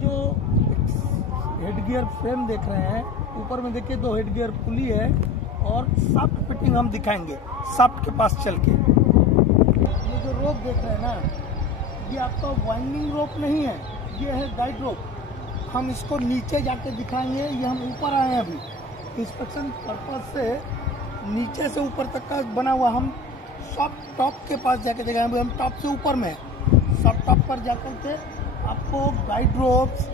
जो head gear frame देख रहे हैं, ऊपर में देखिए 2 हेड गियर पुली है और सॉफ्ट फिटिंग हम दिखाएंगे सॉफ्ट के पास चल के। ये जो रोप देख रहे हैं ना, ये आपका वाइंडिंग रोप नहीं है, ये है गाइड रोप। हम इसको नीचे जाके दिखाएंगे। ये हम ऊपर आए हैं अभी इंस्पेक्शन पर्पज से, नीचे से ऊपर तक का बना हुआ। हम सब टॉप के पास जाके दिखाएंगे। हम टॉप से ऊपर में, सब टॉप पर जाकर के आपको guide ropes,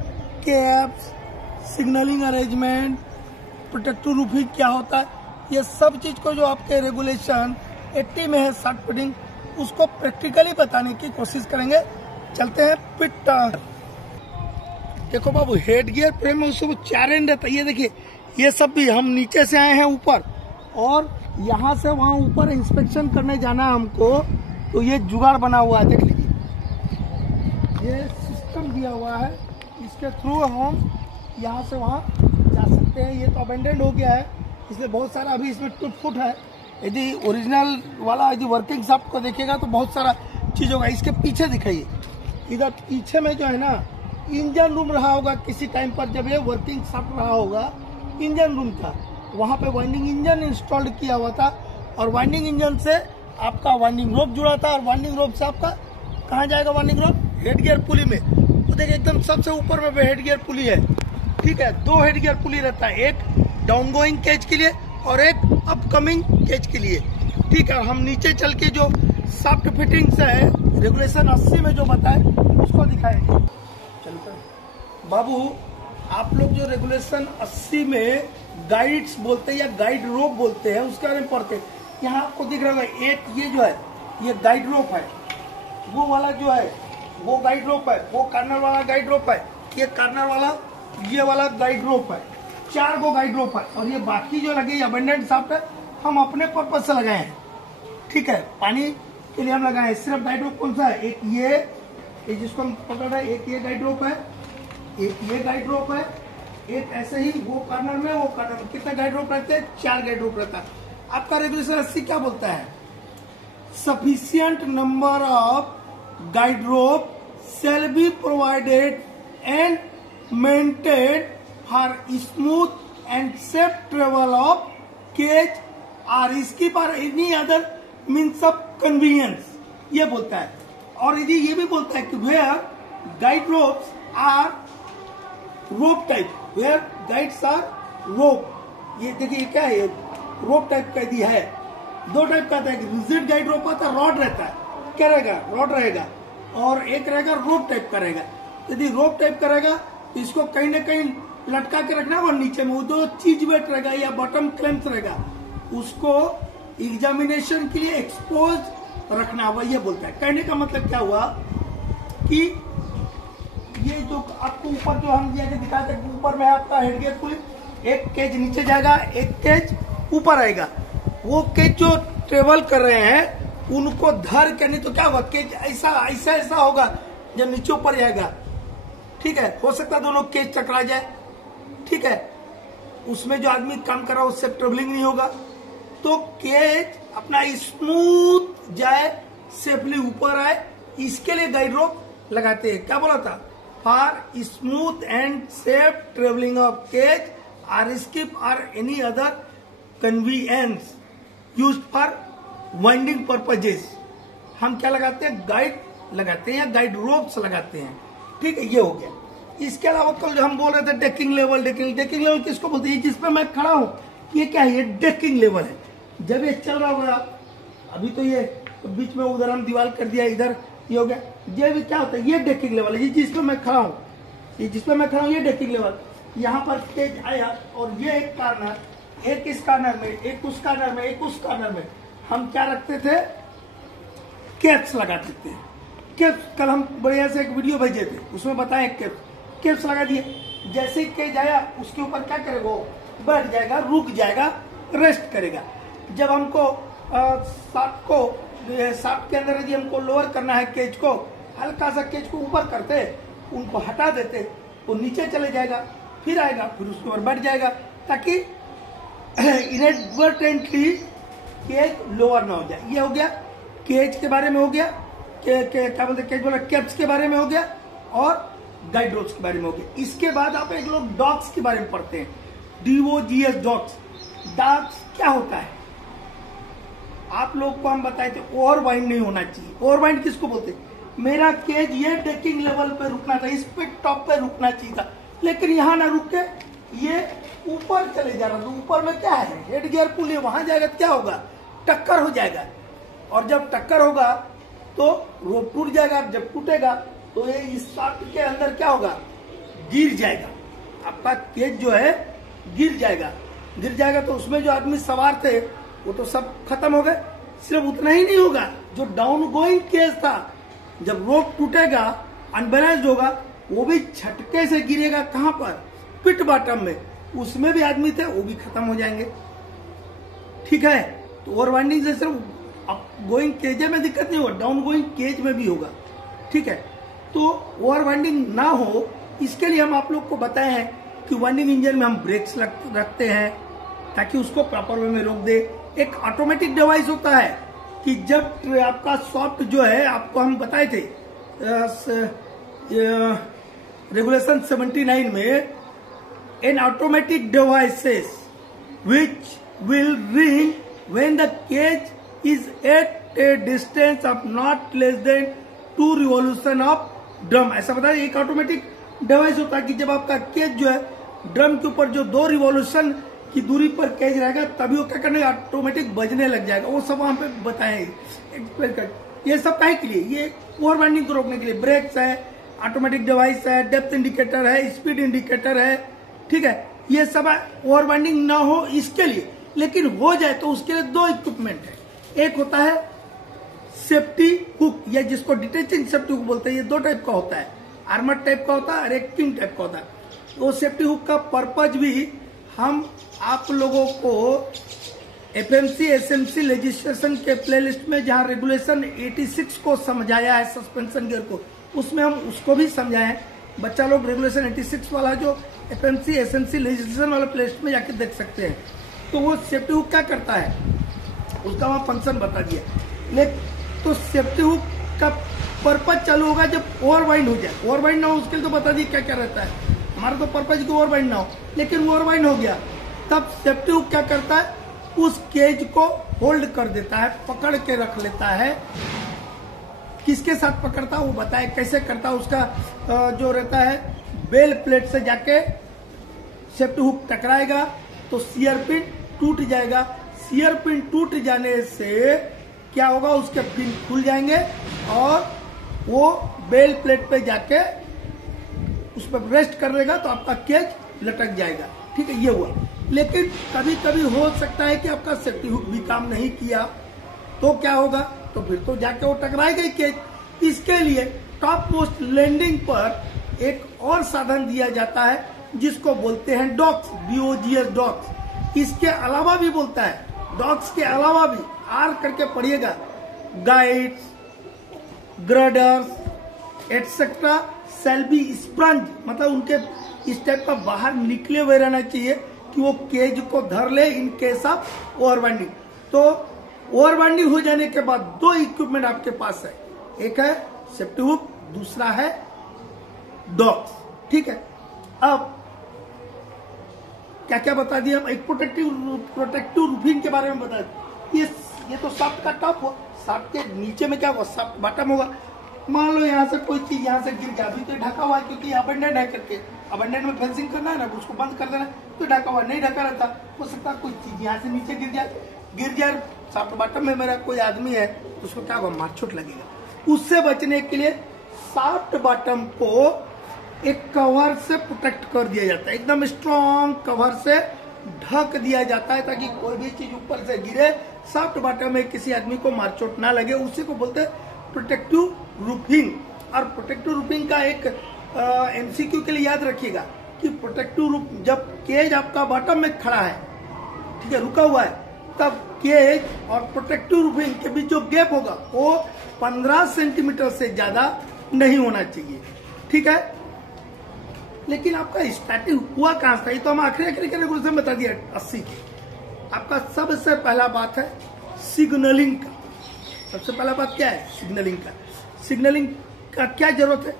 caps, signalling arrangement, protective roofing क्या होता है, ये सब चीज को जो आपके रेगुलेशन 80 में है सॉफ्ट फिटिंग, उसको प्रैक्टिकली बताने की कोशिश करेंगे। चलते हैं पिट टायर। देखो बाबू, हेड गियर फ्रेम में उसको 4 एंड रहता है। ये देखिए, ये सब भी हम नीचे से आए हैं ऊपर, और यहाँ से वहाँ ऊपर इंस्पेक्शन करने जाना है हमको, तो ये जुगाड़ बना हुआ है। देख लीजिए, ये सिस्टम दिया हुआ है, इसके थ्रू हम यहाँ से वहाँ जा सकते हैं। ये तो अबेंडेंड हो गया है, इसलिए बहुत सारा अभी इसमें टूट फूट है। यदि ओरिजिनल वाला यदि वर्किंग शॉप को देखेगा तो बहुत सारा चीज होगा। इसके पीछे दिखाइए, इधर पीछे में जो है ना, इंजन रूम रहा होगा किसी टाइम पर, जब ये वर्किंग शॉप रहा होगा इंजन रूम का, वहाँ पे वाइंडिंग इंजन इंस्टॉल्ड किया हुआ था, और वाइंडिंग इंजन से आपका वाइंडिंग रोप जुड़ा था, और वाइंडिंग रोप से आपका कहाँ जाएगा वाइंडिंग रोप? हेड गियर पुली में। तो देखिए, एकदम सबसे ऊपर में हेड गियर पुली है। ठीक है, 2 हेड गियर पुली रहता है, एक डाउन गोइंग केज के लिए और एक अपकमिंग केज के लिए। ठीक है, हम नीचे चल के जो सॉफ्ट फिटिंग से है रेगुलेशन 80 में जो बताए उसको दिखाएंगे। चलते बाबू, आप लोग जो रेगुलेशन 80 में गाइड्स बोलते हैं या गाइड रोप बोलते हैं, उसके बारे में पढ़ते हैं। यहाँ आपको दिख रहा है, एक ये जो है ये गाइड रोप है, वो वाला जो है वो गाइड रोप है, वो कार्नर वाला गाइड रोप है, ये कार्नर वाला ये वाला गाइड रोप है। 4 गो गाइड रोप है, और ये बाकी जो लगे अबेंडेंट सॉफ्ट है, हम अपने पर्पज से लगाए हैं। ठीक है, पानी के लिए हम लगाए हैं। सिर्फ गाइड रोप कौन सा है? एक ये जिसको हम पकड़ रहे हैं, एक ये गाइड रोप है, एक ये गाइड रोप है, एक ऐसे ही वो कार्नर में, वो कार्नर में। कितने गाइड रोप रहते हैं? 4 गाइड रोप रहता है। आपका रेगुलेशन 80 क्या बोलता है? Sufficient number of guide rope shall be provided and maintained for smooth and safe travel of cage or skip or any other means of convenience, ये बोलता है। और यदि ये भी बोलता है कि where guide ropes are rope type, where guides are rope, ये देखिए क्या है, रोप टाइप कह दिया है। 2 टाइप का आता है, रिजिड गाइड रोप आता है, रॉड रहता है, क्या रहेगा? रॉड रहेगा, और एक रहेगा रोप टाइप का रहेगा। यदि रोप टाइप का रहेगा तो इसको कहीं ना कहीं लटका के रखना, और नीचे में वो 2 चीज वेट रहेगा या बॉटम क्लैंप्स रहेगा, उसको एग्जामिनेशन के लिए एक्सपोज रखना हुआ, ये बोलता है। कहने का मतलब क्या हुआ कि ये जो आपको ऊपर जो हम दिखाते हैं, ऊपर में आपका हेड गियर पुली, एक केज नीचे जाएगा, एक केज ऊपर आएगा। वो केज जो ट्रेवल कर रहे हैं उनको धर के, नहीं तो क्या होगा, केज ऐसा होगा जब नीचे ऊपर जाएगा। ठीक है, हो सकता है दोनों केज टकरा जाए। ठीक है, उसमें जो आदमी काम कर रहा है उससे ट्रेवलिंग नहीं होगा, तो केज अपना स्मूथ जाए, सेफली ऊपर आए, इसके लिए गाइड रोप लगाते हैं। क्या बोला था? For smooth and safe travelling of cage or skip or any other convenience used for winding purposes. हम क्या लगाते हैं? गाइड लगाते हैं या गाइड रोप्स लगाते हैं। ठीक है, ये हो गया। इसके अलावा कल जो हम बोल रहे थे डेकिंग लेवल, डेकिंग लेवल किसको बोलते हैं? जिसपे मैं खड़ा हूँ, ये क्या है? ये डेकिंग लेवल है। जब ये चल रहा होगा, अभी तो ये बीच में उधर हम दीवार कर दिया, इधर ये हो गया, ये भी क्या होता है? ये डेकिंग लेवल है। ये जिसपे मैं खड़ा हूँ, ये जिसपे मैं खड़ा हूँ, ये डेकिंग लेवल। यहाँ पर केज आया, और ये एक कार्नर, एक इस कार्नर में, एक उस कार्नर में, एक उस कार्नर में हम क्या रखते थे? कैप्स लगाते थे। कैप्स कल हम बढ़िया से एक वीडियो भेजे थे, उसमें बताएं कैप्स लगा दिए। जैसे ही केज आया, उसके ऊपर क्या करेगा? बैठ जाएगा, रुक जाएगा, रेस्ट करेगा। जब हमको शाफ्ट के अंदर यदि हमको लोअर करना है केज को, हल्का सा केज को ऊपर करते, उनको हटा देते, वो नीचे चले जाएगा, फिर आएगा, फिर उसके ऊपर बैठ जाएगा, ताकि इनएडवर्टेंटली केज लोअर ना हो जाए। ये हो गया केज के बारे में, हो गया क्या बोलते, केज बोला कैप्स के बारे में हो गया। और गाइड डॉग्स के बारे में हो गया। इसके बाद आप एक लोग डॉग्स के बारे में पढ़ते हैं, DOGS डॉग्स। डॉग्स क्या होता है आप लोग को हम बताए थे, ओवरबाइंड नहीं होना चाहिए। ओवरबाइंड किसको बोलते हैं? मेरा केज ये डेकिंग लेवल पे रुकना था, इस पे टॉप पे रुकना चाहिए था, लेकिन यहाँ ना रुक के ये ऊपर चले जा रहा था। ऊपर में क्या है? हेड गियर पुल है, वहां जाएगा तो क्या होगा? टक्कर हो जाएगा, और जब टक्कर होगा तो रोप टूट जाएगा। जब टूटेगा तो ये इस शाफ्ट के अंदर क्या होगा? गिर जाएगा, आपका केज जो है गिर जाएगा। गिर जाएगा तो उसमें जो आदमी सवार थे वो तो सब खत्म हो गए। सिर्फ उतना ही नहीं होगा, जो डाउन गोइंग केज था, जब रोप टूटेगा, अनबैलेंस्ड होगा, वो भी झटके से गिरेगा। कहां पर? पिट बॉटम में, उसमें भी आदमी थे, वो भी खत्म हो जाएंगे। ठीक है, तो ओवरबाइंडिंग से सिर्फ अप गोइंग केज में दिक्कत नहीं होगा, डाउन गोइंग केज में भी होगा। ठीक है, तो ओवरबाइंडिंग ना हो इसके लिए हम आप लोग को बताए हैं कि वाइंडिंग इंजन में हम ब्रेक्स रखते हैं ताकि उसको प्रॉपर वे में रोक दे। एक ऑटोमेटिक डिवाइस होता है कि जब आपका सॉफ्ट जो है, आपको हम बताए थे रेगुलेशन 79 में, N automatic devices which will ring when the cage is at a distance of not less than 2 revolution of drum। ऐसा बताया, एक ऑटोमेटिक डिवाइस होता है कि जब आपका केज जो है ड्रम के ऊपर जो 2 रिवॉल्यूशन की दूरी पर केज रहेगा तभी वो क्या करने ऑटोमेटिक बजने लग जाएगा। वो सब वहां पे बताए, एक्सप्लेन कर। ये सब काहे के लिए? ये ओवरबाइंडिंग को रोकने के लिए। ब्रेक्स है, ऑटोमेटिक डिवाइस है, डेप्थ इंडिकेटर है, स्पीड इंडिकेटर है। ठीक है, ये सब ओवरबाइंडिंग ना हो इसके लिए। लेकिन हो जाए तो उसके लिए 2 इक्विपमेंट है। एक होता है सेफ्टी हुक, या जिसको डिटेचिंग सेफ्टी हुक बोलते हैं। ये 2 टाइप का होता है, आर्मर टाइप का होता है और एक किंग टाइप का होता है। वो सेफ्टी हुक का पर्पज भी हम आप लोगों को FMC SMC लेजिस्लेशन के प्लेलिस्ट में, जहां रेगुलेशन 86 को समझाया है सस्पेंशन गियर को, उसमें हम उसको भी समझाए। बच्चा लोग रेगुलेशन 86 वाला जो FMC SMC लेजिस्लेशन वाला प्लेलिस्ट में जाके देख सकते हैं। तो वो सेफ्टी हुक क्या करता है, उसका वहां फंक्शन बता दिया। लेकिन तो सेफ्टी हुक का पर्पज चालू होगा जब ओवरबाइंड हो जाए। ओवरबाइंड ना हो उसके लिए तो बता दिए क्या क्या रहता है। हमारा तो पर्पज की ओवरबाइंड ना हो, लेकिन ओवरबाइंड हो गया तब सेफ्टी हुक क्या करता है? उस केज को होल्ड कर देता है, पकड़ के रख लेता है। किसके साथ पकड़ता है वो बताए, कैसे करता है। उसका जो रहता है बेल प्लेट से जाके सेफ्टी हुक टकराएगा तो सियर पिन टूट जाएगा। सियर पिन टूट जाने से क्या होगा? उसके पिन खुल जाएंगे और वो बेल प्लेट पे जाके उस पर रेस्ट कर लेगा तो आपका केज लटक जाएगा। ठीक है, ये हुआ। लेकिन कभी कभी हो सकता है कि आपका सेफ्टी हुक भी काम नहीं किया, तो क्या होगा? तो फिर तो जाके वो टकराएगा ही केज। इसके लिए टॉप मोस्ट लैंडिंग पर एक और साधन दिया जाता है जिसको बोलते हैं डॉग्स, DOGS डॉग्स। इसके अलावा भी बोलता है, डॉग्स के अलावा भी, आर करके पढ़िएगा, guides, graders etcetera shall be sponge, मतलब उनके इस टाइप का बाहर निकले हुए रहना चाहिए कि वो केज को धर ले इन केस ऑफ ओवरबाइंडिंग। तो ओवरबाइंडिंग हो जाने के बाद 2 इक्विपमेंट आपके पास है, एक है सेफ्टी हुक, दूसरा है डॉग्स। ठीक है, अब क्या क्या बता दिया हम? एक प्रोटेक्टिव रूफिंग के बारे में बता दिया। ये तो शाफ्ट का टॉप हो, शाफ्ट के नीचे में क्या होगा? शाफ्ट बॉटम होगा। मान लो यहाँ से कोई चीज यहाँ से गिर गया, अभी तो ढका हुआ है क्योंकि अबेंडेंट है करके, अबेंडेंट में फेंसिंग करना है ना, उसको बंद कर देना, तो ढका हुआ नहीं ढका रहता। हो सकता है कोई चीज यहाँ से नीचे गिर जाए शाफ्ट बॉटम में मेरा कोई आदमी है तो उसको क्या होगा? मारचोट लगेगा। उससे बचने के लिए शाफ्ट बॉटम को एक कवर से प्रोटेक्ट कर दिया जाता है, एकदम स्ट्रॉन्ग कवर से ढक दिया जाता है ताकि कोई भी चीज ऊपर से गिरे शाफ्ट बॉटम में किसी आदमी को मारचोट ना लगे। उसी को बोलते हैं प्रोटेक्टिव रूफिंग। और प्रोटेक्टिव रूफिंग का एक MCQ के लिए याद रखिएगा कि प्रोटेक्टिव रूफ, जब केज आपका बॉटम में खड़ा है, ठीक है, रुका हुआ है, तब केज और प्रोटेक्टिव रूफिंग के बीच जो गैप होगा वो 15 सेंटीमीटर से ज्यादा नहीं होना चाहिए। ठीक है, लेकिन आपका स्टार्टिंग हुआ कहां था? ये तो हम आखिरी के रेगुलेशन बता दिया 80 की। आपका सबसे पहला बात है सिग्नलिंग का। सबसे पहला बात क्या है? सिग्नलिंग का। सिग्नलिंग का क्या जरूरत है?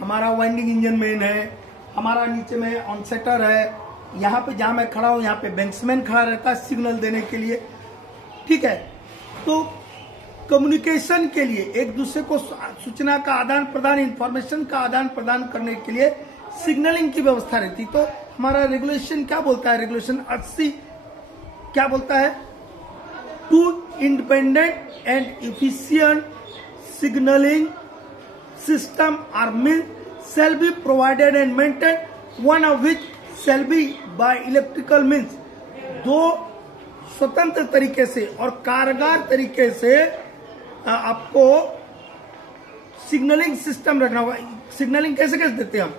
हमारा वाइंडिंग इंजन मेन है, हमारा नीचे में ऑनसेटर है, यहाँ पे जहां मैं खड़ा हूं यहाँ पे बैंक्समैन खड़ा रहता है सिग्नल देने के लिए। ठीक है, तो कम्युनिकेशन के लिए एक दूसरे को सूचना का आदान प्रदान, इंफॉर्मेशन का आदान प्रदान करने के लिए सिग्नलिंग की व्यवस्था रहती। तो हमारा रेगुलेशन क्या बोलता है, रेगुलेशन 80 क्या बोलता है, two independent and efficient signalling system or mean shall be provided and maintained, one of which shall be by electrical means। दो स्वतंत्र तरीके से और कारगर तरीके से आपको सिग्नलिंग सिस्टम रखना होगा। सिग्नलिंग कैसे कैसे देते हैं हम,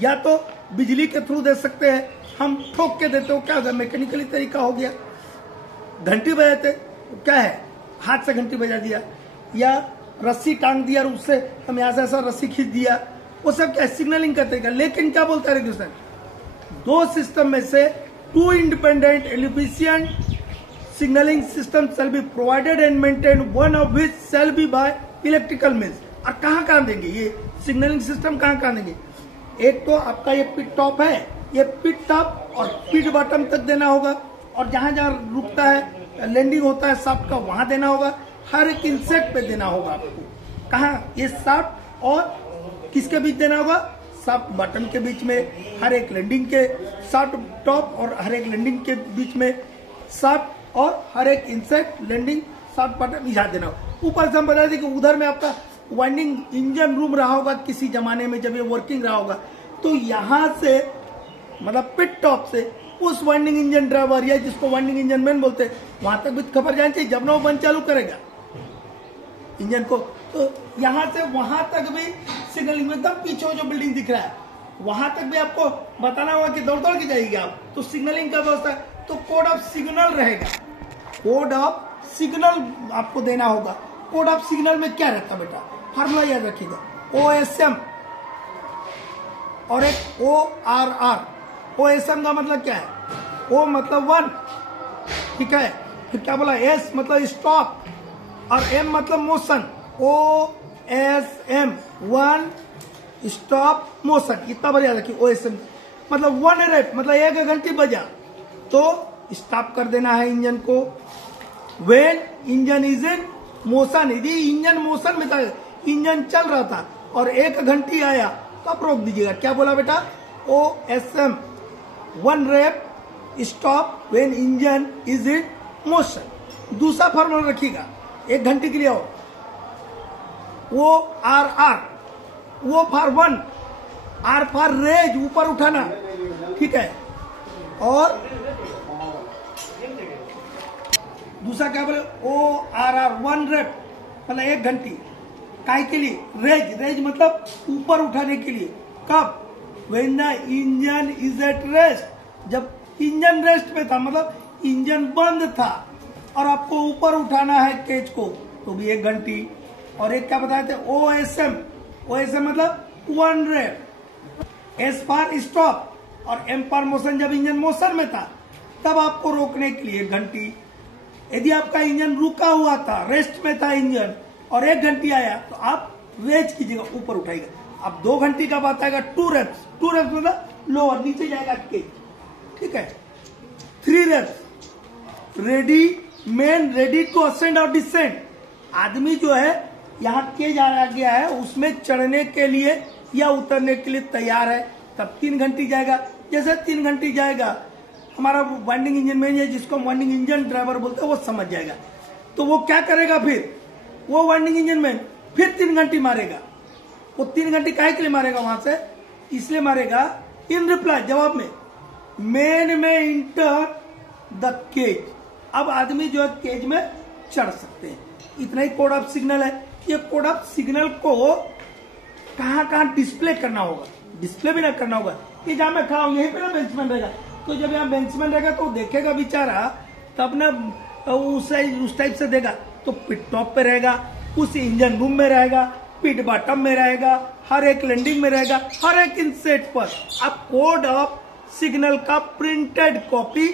या तो बिजली के थ्रू दे सकते हैं, हम ठोक के देते हो, क्या होगा मैकेनिकली तरीका हो गया। घंटी बजाते क्या है, हाथ से घंटी बजा दिया, या रस्सी टांग दिया और उससे हम यहाँ से ऐसा रस्सी खींच दिया, वो सब क्या सिग्नलिंग का तरीका। लेकिन क्या बोलता है रेगुलेशन, दो सिस्टम में से two independent and efficient signalling system shall be provided and maintain, one of which shall be by electrical means. और कहाँ देंगे ये सिग्नलिंग सिस्टम, कहाँ देंगे, एक तो आपका ये पिट टॉप है, ये पिट टॉप और पिट बॉटम तक देना होगा, और जहां जहां रुकता है लैंडिंग होता है शाफ्ट का वहां देना होगा, हर एक इंसेट पे देना होगा आपको। कहाँ, ये शाफ्ट और किसके बीच देना होगा, शाफ्ट बटन के बीच में, हर एक लैंडिंग के शाफ्ट टॉप और हर एक लैंडिंग के बीच में शाफ्ट, और हर एक इंसेट लैंडिंग शाफ्ट बटन यहाँ देना होगा। ऊपर से हम बता दें कि उधर में आपका वाइंडिंग इंजन रूम रहा होगा किसी जमाने में जब ये वर्किंग रहा होगा, तो यहाँ से मतलब पिट टॉप से उस वाइंडिंग इंजन ड्राइवर या जिसको वाइंडिंग इंजन मैन बोलते हैं वहां तक भी खबर जानी चाहिए जब ना वो बंद चालू करेगा इंजन को। तो यहाँ से वहां तक भी सिग्नलिंग, एकदम पीछे जो बिल्डिंग दिख रहा है वहां तक भी आपको बताना होगा कि दौड़ दौड़ के जाइएगा आप, तो सिग्नलिंग का व्यवस्था है। तो कोड ऑफ सिग्नल रहेगा, कोड ऑफ सिग्नल आपको देना होगा। कोड ऑफ सिग्नल में क्या रहता है बेटा, फार्मूला याद रखिएगा, OSM और एक ORR। OSM का मतलब क्या है, O मतलब 1, ठीक है, फिर क्या बोला, S मतलब स्टॉप और M मतलब मोशन। OSM 1 स्टॉप मोशन, इतना बार याद रखिए। OSM मतलब 1 रेप मतलब 1 घंटी बजा तो स्टॉप कर देना है इंजन को। When engine is in motion, यदि इंजन मोशन में था, इंजन चल रहा था और 1 घंटी आया तो आप रोक दीजिएगा। क्या बोला बेटा, OSM 1 rape stop when engine is in motion. दूसरा फॉर्मूला रखिएगा 1 घंटे के लिए, ORR, वो फॉर 1, R फॉर रेज, ऊपर उठाना, ठीक है। और दूसरा क्या बोले, ORR 1 रेप मतलब 1 घंटी, काय के लिए, रेज, रेज मतलब ऊपर उठाने के लिए। कब, when the engine is at rest, जब इंजन रेस्ट पे था मतलब इंजन बंद था और आपको ऊपर उठाना है केज को, तो भी 1 घंटी। और एक क्या बताए थे, OSM, OSM मतलब 1 रेप, S फॉर स्टॉप और M फॉर मोशन, जब इंजन मोशन में था तब आपको रोकने के लिए 1 घंटी। यदि आपका इंजन रुका हुआ था, रेस्ट में था इंजन और 1 घंटी आया तो आप रेज कीजिएगा, ऊपर उठाएगा। अब 2 घंटी का बात आएगा 2 रेप्स, 2 रेप्स मतलब लोअर, नीचे जाएगा केज, ठीक है। 3 reps, ready men ready to ascend और डिसेंड, आदमी जो है यहाँ केज आ गया है उसमें चढ़ने के लिए या उतरने के लिए तैयार है, तब 3 घंटी जाएगा। जैसे 3 घंटी जाएगा, हमारा वाइंडिंग इंजन में है जिसको हम वाइंडिंग इंजन ड्राइवर बोलते हैं वो समझ जाएगा। तो वो क्या करेगा, फिर वो वाइंडिंग इंजन में फिर 3 घंटी मारेगा। वो 3 घंटी काहे के लिए मारेगा, वहां से इसलिए मारेगा, इन रिप्लाई, जवाब में, मेन में इंटर द केज, अब आदमी जो है केज में चढ़ सकते हैं। इतना ही कोड ऑफ सिग्नल है। ये कोड ऑफ सिग्नल को कहाँ डिस्प्ले करना होगा, डिस्प्ले भी ना करना होगा। ये जहां मैं खड़ा हूं यहीं पे ना बेंचमैन रहेगा, तो जब यहाँ बेंचमैन रहेगा तो देखेगा बेचारा, तब ना उस टाइप से देगा। तो पिट टॉप पे रहेगा, उस इंजन रूम में रहेगा, पिट बॉटम में रहेगा, हर एक लैंडिंग में रहेगा, हर एक इंसेट पर आप कोड ऑफ सिग्नल का प्रिंटेड कॉपी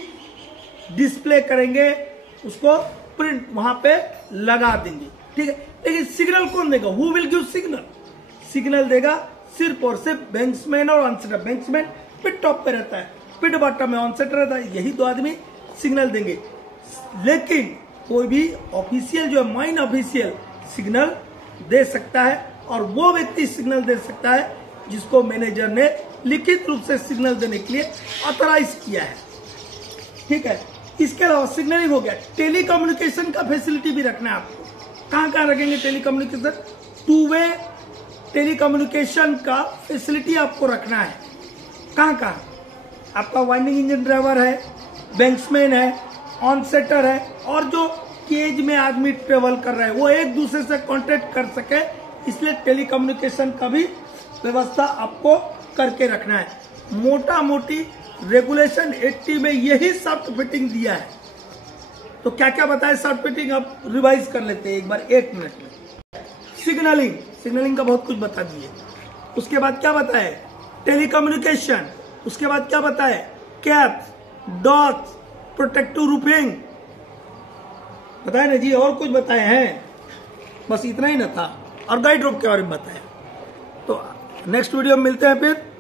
डिस्प्ले करेंगे, उसको प्रिंट वहां पे लगा देंगे, ठीक है। लेकिन सिग्नल कौन देगा, who will give signal, signal देगा सिर्फ और सिर्फ बैंक्समैन और ऑनसेटर। बैंक्समैन पिट टॉप पे रहता है, पिट बॉटम में ऑनसेटर रहता है, यही दो आदमी सिग्नल देंगे। लेकिन कोई भी ऑफिशियल जो है माइन ऑफिशियल सिग्नल दे सकता है, और वो व्यक्ति सिग्नल दे सकता है जिसको मैनेजर ने लिखित रूप से सिग्नल देने के लिए ऑथराइज किया है। ठीक है, इसके अलावा सिग्नलिंग हो गया। टेली कम्युनिकेशन का फैसिलिटी भी रखना है आपको। कहाँ कहाँ रखेंगे tele communication? Two way tele communication का फैसिलिटी आपको रखना है। कहाँ कहाँ? आपका वाइंडिंग इंजन ड्राइवर है, बैंक्समैन है, ऑन सेटर है, और जो केज में आदमी ट्रेवल कर रहा है वो एक दूसरे से कांटेक्ट कर सके, इसलिए टेली कम्युनिकेशन का भी व्यवस्था आपको करके रखना है। मोटा मोटी रेगुलेशन 80 में यही सॉफ्ट फिटिंग दिया है। तो क्या क्या बताया सॉफ्ट फिटिंग, आप रिवाइज कर लेते हैं एक बार 1 मिनट में। सिग्नलिंग का बहुत कुछ बता दिए। उसके बाद क्या बताया? Tele communication. उसके बाद क्या बताया? कैप्स, डॉट्स, प्रोटेक्टिव रूफिंग बताया ना जी, और कुछ बताए हैं? बस इतना ही ना था, और गाइड रोप के बारे में बताया। तो नेक्स्ट वीडियो में मिलते हैं फिर।